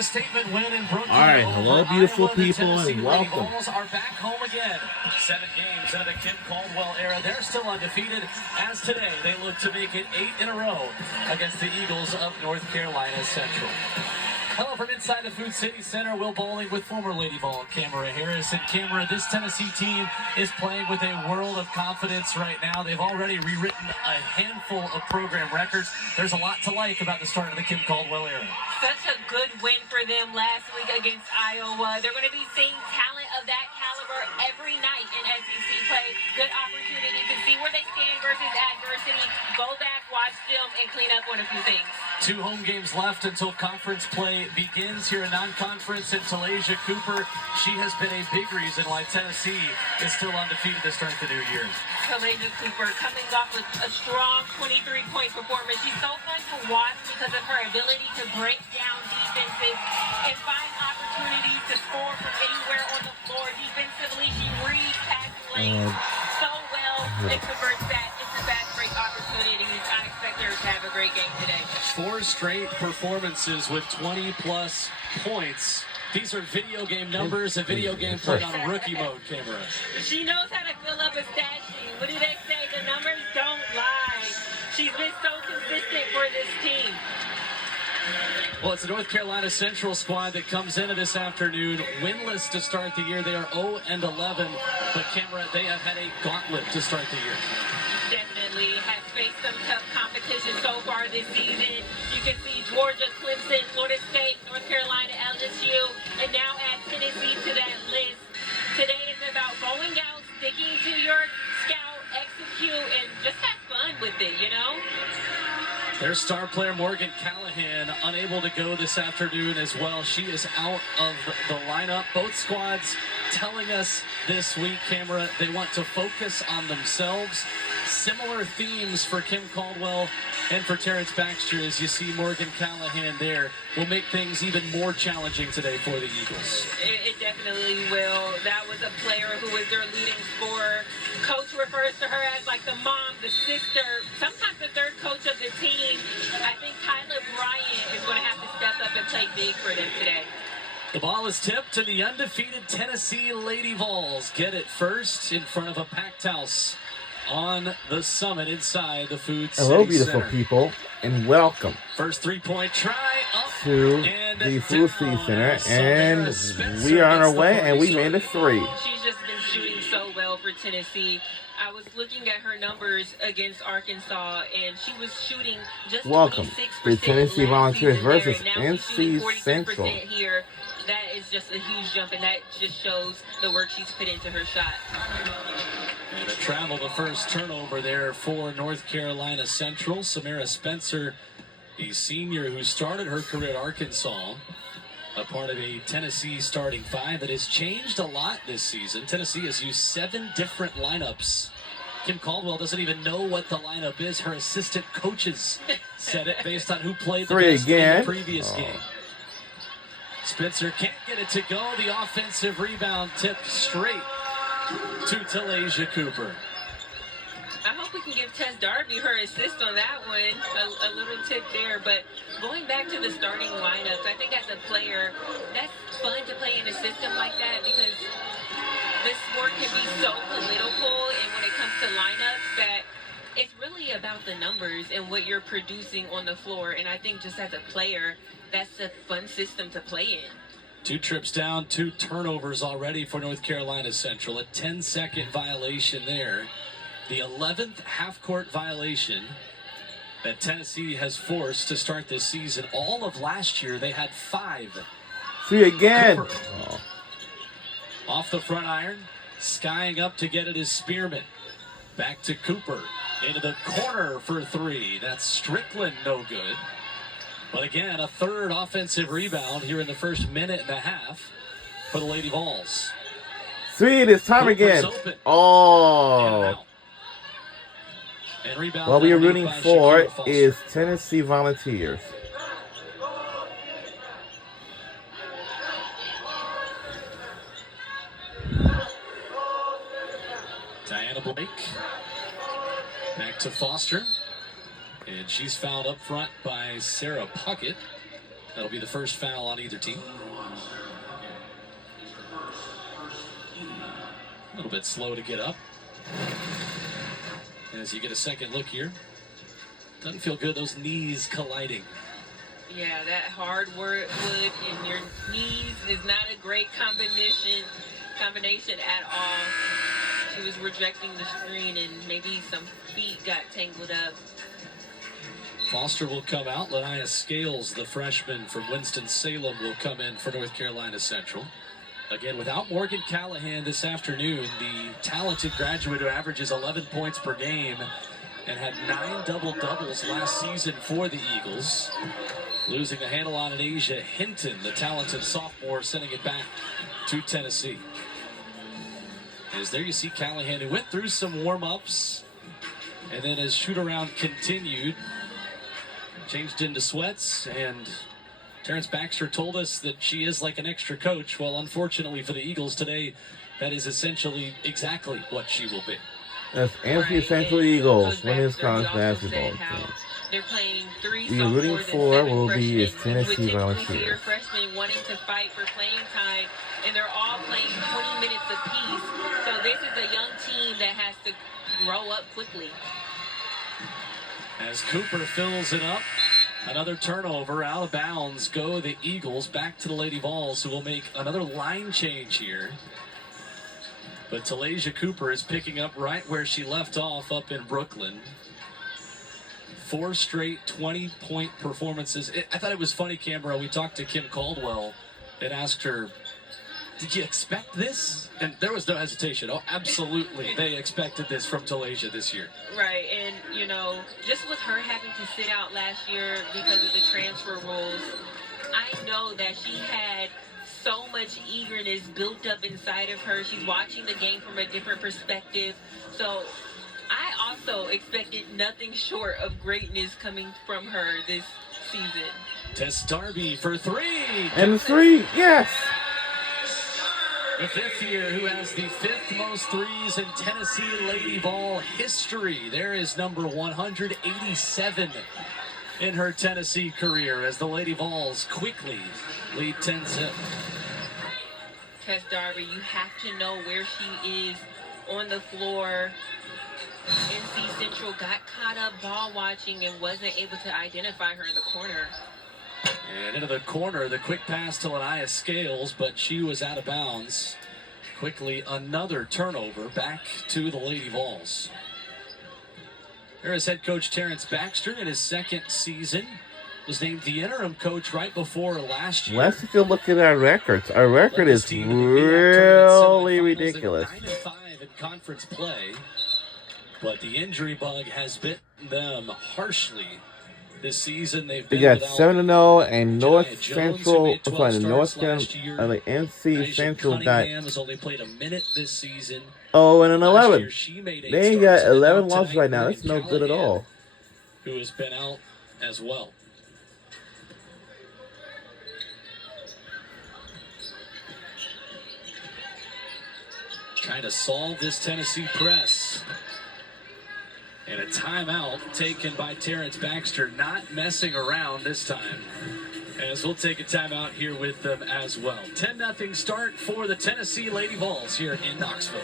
a statement win in Brooklyn. All right, hello, beautiful people, and welcome. Vols are back home again. 7 games into the Kim Caldwell era. They're still undefeated, as today they look to make it 8 in a row against the Eagles of North Carolina Central. Hello from inside the Food City Center. Will Bowling with former Lady Vol, Camera Harris. And Camera, this Tennessee team is playing with a world of confidence right now. They've already rewritten a handful of program records. There's a lot to like about the start of the Kim Caldwell era. Such a good win for them last week against Iowa. They're going to be seeing talent of that caliber every night in SEC play. Good opportunity to see where they stand versus adversity. Go back, watch them, and clean up on a few things. 2 home games left until conference play begins here in non-conference. And Talasia Cooper, she has been a big reason why Tennessee is still undefeated to start the new year. Talasia Cooper coming off with a strong 23-point performance. She's so fun to watch because of her ability to break down defenses and find opportunities to score from anywhere on the floor. Defensively, she reads past lanes so well and converts that into fast break opportunities. I expect her to have a great game today. 4 straight performances with 20-plus points. These are video game numbers, a video game played on a rookie mode, Camera. She knows how to fill up a stat sheet. What do they say? The numbers don't lie. She's been so consistent for this team. Well, it's the North Carolina Central squad that comes into this afternoon winless to start the year. They are 0-11, but Camera, they have had a gauntlet to start the year. Definitely has faced some tough competition so far this season. You can see Georgia, Clemson, Florida State, North Carolina, LSU, and now add Tennessee to that list. Today is about going out, sticking to your scout, execute, and just have fun with it, you know? Their star player, Morgan Callahan, unable to go this afternoon as well. She is out of the lineup. Both squads telling us this week, Camera, they want to focus on themselves. Similar themes for Kim Caldwell and for Terrence Baxter, as you see Morgan Callahan there, will make things even more challenging today for the Eagles. It definitely will. That was a player who was their leading scorer. Coach refers to her as like the mom, the sister, sometimes the third coach of the team. I think Tyler Bryant is going to have to step up and play big for them today. The ball is tipped to the undefeated Tennessee Lady Vols. Get it first in front of a packed house on the summit inside the Food City Hello, beautiful Center. people, and welcome First 3-point try up to the Food City Center, and we are on our way, and we made a 3. She's just been shooting so well for Tennessee. I was looking at her numbers against Arkansas, and she was shooting just Welcome 26% to Tennessee Volunteers versus now she's shooting NC Central. 46% here. That is just a huge jump, and that just shows the work she's put into her shot. And a travel, the first turnover there for North Carolina Central. Samara Spencer, the senior who started her career at Arkansas, a part of a Tennessee starting 5 that has changed a lot this season. Tennessee has used 7 different lineups. Kim Caldwell doesn't even know what the lineup is. Her assistant coaches said it based on who played the 3 best again. in the previous game. Spencer can't get it to go. The offensive rebound tipped straight to Talasia Cooper. I hope we can give Tess Darby her assist on that one. A little tip there. But going back to the starting lineups, I think as a player, that's fun to play in a system like that because this sport can be so political, and when it comes to lineups, that it's really about the numbers and what you're producing on the floor. And I think just as a player, that's a fun system to play in. 2 trips down, 2 turnovers already for North Carolina Central. A 10-second violation there. The 11th half-court violation that Tennessee has forced to start this season. All of last year, they had 5. 3 again. Cooper. Off the front iron, skying up to get it is Spearman. Back to Cooper. Into the corner for 3. That's Strickland, no good. But again, a 3rd offensive rebound here in the first minute and a half for the Lady Vols. 3 this time again. Open. Oh. And rebound What we are rooting by for Shakira Foster. is Tennessee Volunteers. Diana Blake. Back to Foster. And she's fouled up front by Sarah Puckett. That'll be the first foul on either team. A little bit slow to get up. As you get a second look here. Doesn't feel good, those knees colliding. Yeah, that hard wood in your knees is not a great combination at all. She was rejecting the screen and maybe some feet got tangled up. Foster will come out. Lania Scales, the freshman from Winston-Salem, will come in for North Carolina Central. Again, without Morgan Callahan this afternoon, the talented graduate who averages 11 points per game and had 9 double-doubles last season for the Eagles. Losing the handle on it, Asia Hinton, the talented sophomore, sending it back to Tennessee. As there you see Callahan, who went through some warm-ups, and then as shoot-around continued, changed into sweats, and Terrence Baxter told us that she is like an extra coach. Well, unfortunately for the Eagles today, that is essentially exactly what she will be. That's NC Central Eagles, women's college basketball team. They're playing 3 We're rooting sophomores for and 7 will be freshmen, Tennessee with Volunteers. freshmen wanting to fight for playing time, and they're all playing 20 minutes apiece. So this is a young team that has to grow up quickly. As Cooper fills it up, another turnover, out of bounds go the Eagles, back to the Lady Vols, who will make another line change here. But Talasia Cooper is picking up right where she left off up in Brooklyn. 4 straight 20-point performances. I thought it was funny, Canberra. We talked to Kim Caldwell and asked her, did you expect this? And there was no hesitation. Oh, absolutely. They expected this from Talasia this year. Right, and, you know, just with her having to sit out last year because of the transfer rules, I know that she had so much eagerness built up inside of her. She's watching the game from a different perspective. So I also expected nothing short of greatness coming from her this season. Tess Darby for 3. And 3, yes! The 5th year who has the 5th most threes in Tennessee Lady Vol history. There is number 187 in her Tennessee career as the Lady Vols quickly lead 10-zip. Tess Darby, you have to know where she is on the floor. NC Central got caught up ball watching and wasn't able to identify her in the corner. And into the corner, the quick pass to Lania Scales, but she was out of bounds. Quickly, another turnover back to the Lady Vols. There is head coach Terrence Baxter in his 2nd season. Was named the interim coach right before last year. Let's take a look at our records. Our record is really ridiculous. 9-5 in conference play, but the injury bug has bitten them harshly this season. They've We been got 7-0 and North Central. Sorry, the North Carolina, the NC Central got has only played a minute this season. 0-11. She made 8 They got starts, and 11 now losses right now. tonight, That's no good at all. Who has been out as well. Trying to solve this Tennessee press. And a timeout taken by Terrence Baxter, not messing around this time. As we'll take a timeout here with them as well. 10-0 start for the Tennessee Lady Vols here in Knoxville.